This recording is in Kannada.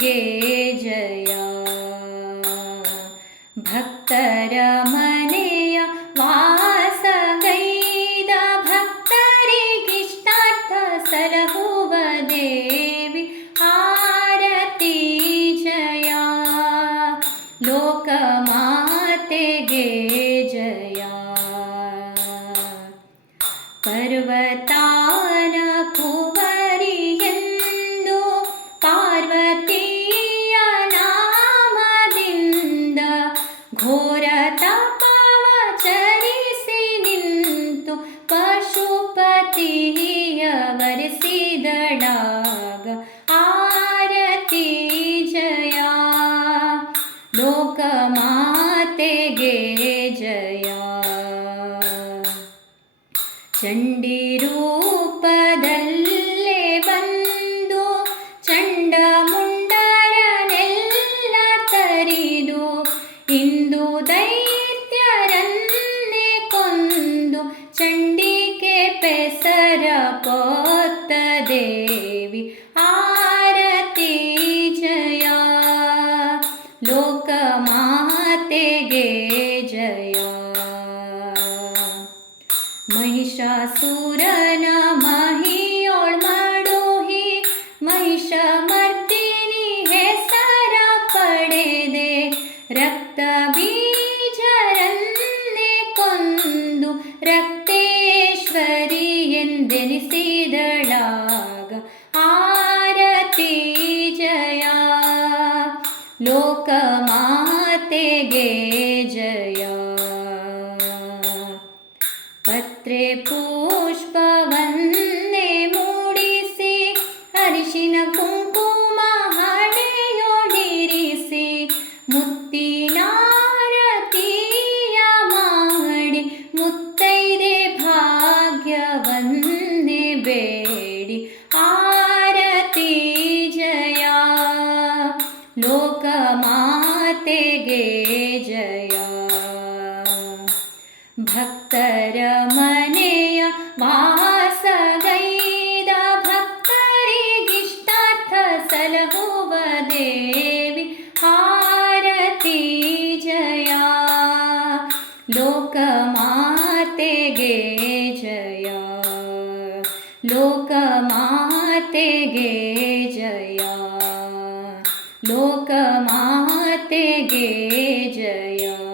ಜಯ. ಭಕ್ತರ ಮನೆಯ ವಾಸಗೈದ ಭಕ್ತರಿಗಿಷ್ಟಾರ್ಥ ಸಲಹುವ ದೇವಿ ಆರತಿ ಜಯ. ಲೋಕಮಾತೆಗೆ ಜಯ. ಪರ್ವತಾನ ಕುವರಿಯೆಂದು ಪಾರ್ವತಿಯ ನಾಮದಿಂದ ಘೋರ ತಪವಚರಿಸಿ ನಿಂತು ಪಶುಪತಿಯ ವರಿಸಿದಳಾಗ ಆರತಿ ಜಯ. ಲೋಕಮಾತೆಗೆ ಜಯ. ಚಂಡಿ ರೂಪದಲ್ಲೇ ಬಂದು ಚಂಡಮುಂಡರನೆಲ್ಲ ತರಿದು ಇಂದು ದೈತ್ಯರನ್ನೇ ಕೊಂದು ಚಂಡಿಕೆ ಪೆಸರ ಕೊತ್ತ ದೇವಿ ಆರತಿ ಜಯ. ಲೋಕಮಾತೆಗೆ ಜಯ. ಮಹಿಷಾಸುರನ ಮಹಿಯೊಳ್ ಮಡುಹಿ ಮಹಿಷ ಮರ್ದಿನಿ ಹೆಸರ ಪಡೆದೆ ರಕ್ತ ಬೀಜರನ್ನೇ ಕೊಂದು ರಕ್ತೇಶ್ವರಿ ಎಂದೆನಿಸಿದಳಾಗ ಆರತಿ ಜಯ. ಲೋಕಮಾತೆಗೆ ಜಯ. ಪತ್ರೆ ಪುಷ್ಪವನ್ನೇ ಮೂಡಿಸಿ ಅರಿಶಿನ ಕುಂಕುಮ ಹಣೆಯೊಳಿರಿಸಿ ಮುತ್ತಿನಾರತಿಯ ಮಾಡಿ ಮುತ್ತೈದೆ ಭಾಗ್ಯವನ್ನೇ ಬೇಡಿ ಆರತಿ ಜಯ. ಲೋಕಮಾತೆಗೆ ಜಯ. ಭಕ್ತರ ಮನೆಯ ವಾಸಗೈದ ಭಕ್ತರಿಗಿಷ್ಟಾರ್ಥ ಸಲಹುವ ದೇವಿ ಆರತಿ ಜಯ. ಲೋಕಮಾತೆಗೆ ಜಯ. ಲೋಕಮಾತೆಗೆ ಜಯ. ಲೋಕಮಾತೆಗೆ ಜಯ.